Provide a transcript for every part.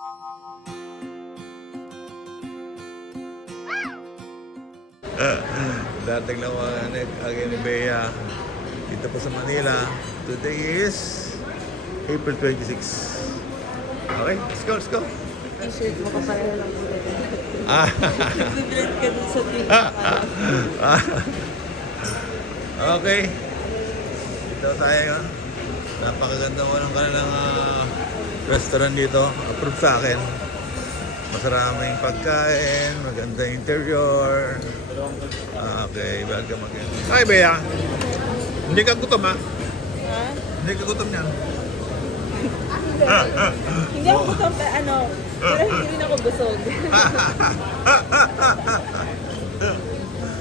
Dating lang mga agi ni Bea dito po sa Manila. Today is April 26. Okay, let's go, let's go. T-shirt mo ka pareho lang po. Nagbibilat ka dun sa team. Okay. Dito tayo yun. Napakaganda mo ng kanilang restaurant dito. Approve sa akin. Masaraming pagkain, maganda interior. Okay, welcome again. Hi, Bea. Hindi ka gutom, ha? Ha? Hindi ka gutom yan. Hindi ako gutom, pero hindi rin ako busog.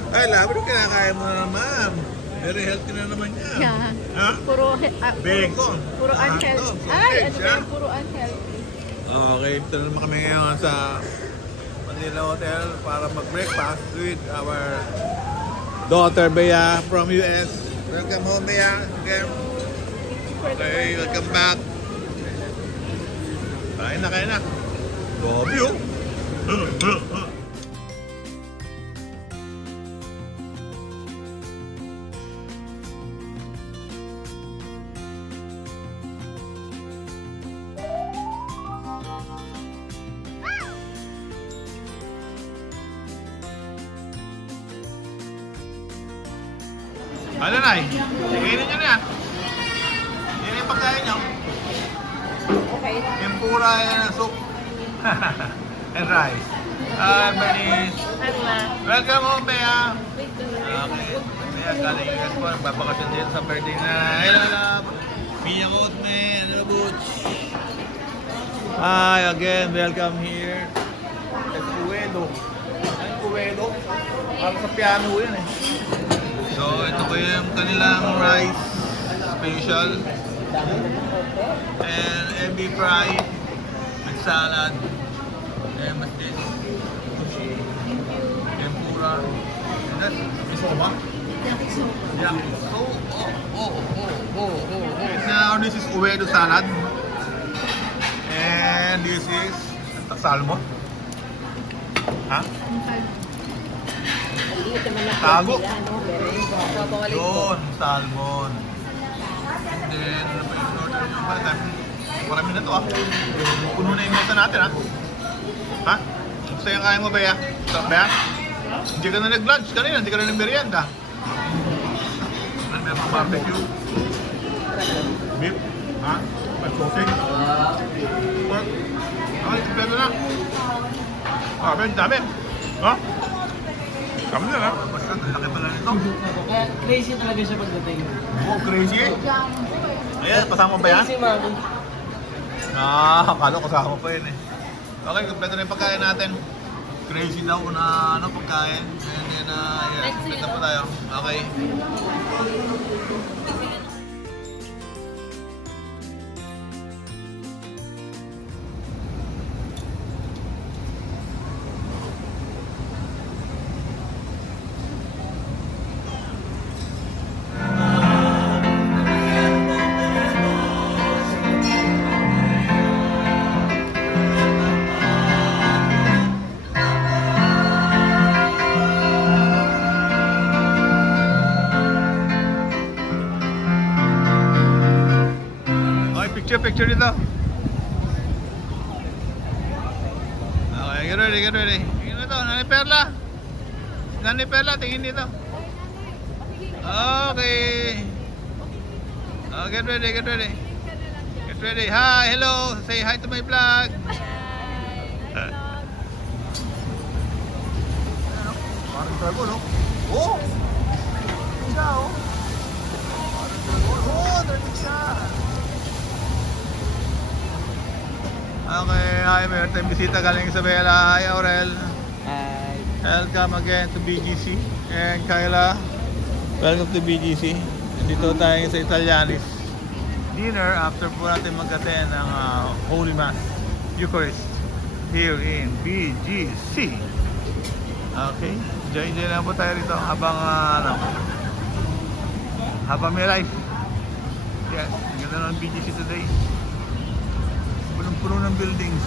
Ay, laban yung kinakain mo na naman. Very healthy na naman yan. Yeah. Ha? Puro, Bacon. puro unhealthy. Hotdog, Ay, ano sausage, ba ha? yung puro unhealthy? Okay, ito na naman kami ngayon sa Manila Hotel para mag-breakfast with our daughter Bea from US. Welcome home, Bea. Okay, welcome back. Kain na, kain na. Love you. Ano, Nay? Kainin nyo na yan. Yan yung pagkain nyo. Okay. Tempura and soup. And rice. Hi, Bernice. Welcome home, Bea. Okay. Bea, galing US po. Nagpapakasyon din sa birthday na. Hello, love. Mia Kotme. Hello, Butch. Hi, again. Welcome here. It's Uedo. Ay, Uedo. Parang sa piano yan eh. So, ito po yung kanilang rice special. And MB fry with salad. And what's this? Sushi. Tempura. And that's miso-ba? Yakiso. Now, this is Uedo salad. And this is salmon. Ha? Tago. Yun, salmon. And then, ano pa yung order nyo? Marami na to Puno na yung mesa natin ha? Gusto yung kaya mo, Bea? Sarap ba yan? Hindi ka na nag-lunch kanina, hindi ka na nag-merienda. Ano ba yung barbecue? Beef? Ha? May sausage? Pork? Okay, kompleto na. Ben, dami. Ha? Kami na ha? Basta, ang laki pala nito. Kaya crazy talaga siya pagdating. Oh, crazy. Ayan, kasama ba yan? Crazy, mami. Akala ko kasama pa yun eh. Okay, kompleto na yung pagkain natin. Crazy daw na pagkain. And then, yeah, kompleto pa tayo. Okay. Picture dito. Okay, get ready, get ready. Tingin mo ito, Nani Perla. Nani Perla, tingin dito. Okay. Oh, get ready, get ready. Get ready. Hi, hello. Say hi to my vlog. Hi. Parang dragon, no? Oh! Siya, oh. Oh, dragon siya. Okay, hi, meron tayong bisita galing Isabela. Hi, Aurel. Hi. Welcome again to BGC. And Kyla, welcome to BGC. Dito tayo sa Italianis dinner after po natin mag-attend ng Holy Mass Eucharist here in BGC. Okay, enjoy lang po tayo rito habang habang may life. Yes, ganda ng BGC today. Punong-puno ng buildings.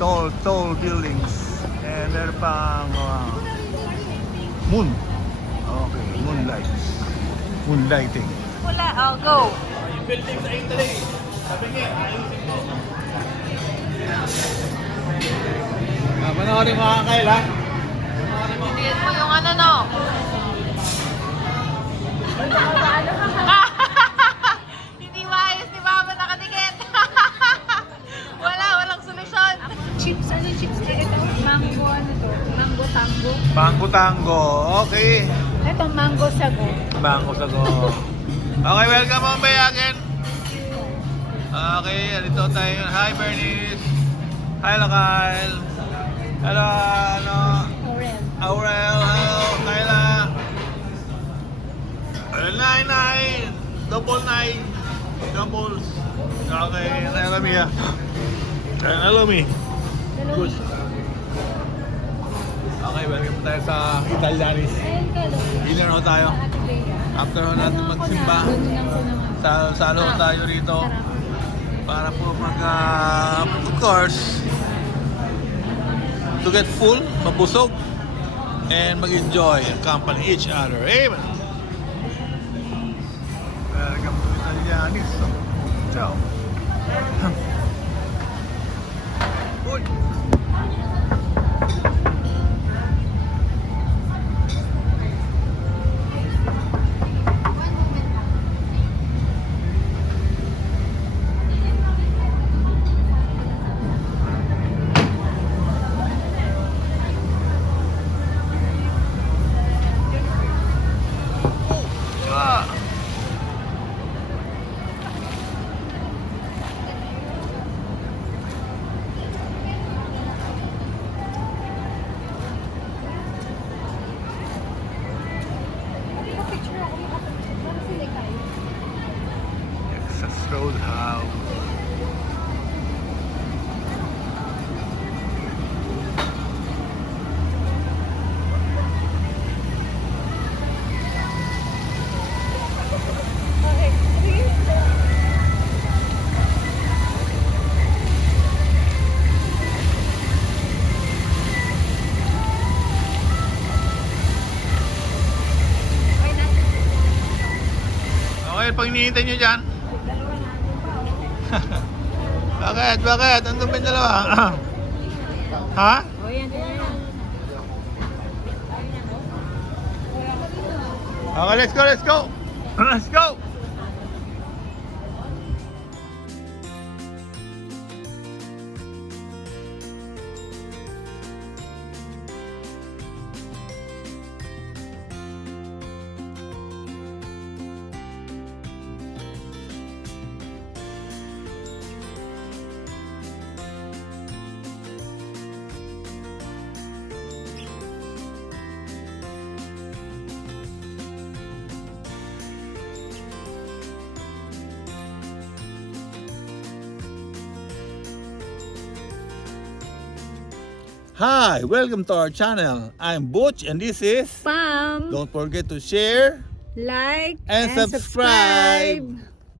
tall buildings. And meron pang moon. Okay, moonlighting. Wala, oh, go. Yung building sa Italy. Sabi niya, ayusin mo. Panoorin mo ka, Kyle, ha? Hindi mo yung ano, no? Hindi maayos ni Mama nakadikit. Walang solusyon. Chips, ano chips na ito? Mango, ano to? Mango tango. Mango tango, okay. Ito, mango sago. Mango sago. Okay, welcome on again. Okay, dito tayo. Hi, Bernice. Hi, Kyle. Hello, Aurel. Aurel. Hello, Kyla. Nine. Doubles. Okay, hello, Mia. Hello, me. Good. Okay, welcome tayo sa Italianis. Ayan ka, no? Dinner ho tayo. Ate Bea. After ho natin magsimba, Ganun lang ko naman. salo tayo rito para po of course, to get full, mabusog, and mag-enjoy and accompany each other. Amen. Welcome to Italianis. Ciao. Uy. Ah. Texas Roadhouse. Okay, pag hinihintay nyo dyan. Bakit? Andun ba yung dalawa? Ha? O, yan. Okay, let's go! Let's go! Hi, welcome to our channel. I'm Butch and this is... Pam, Don't forget to share like, and subscribe.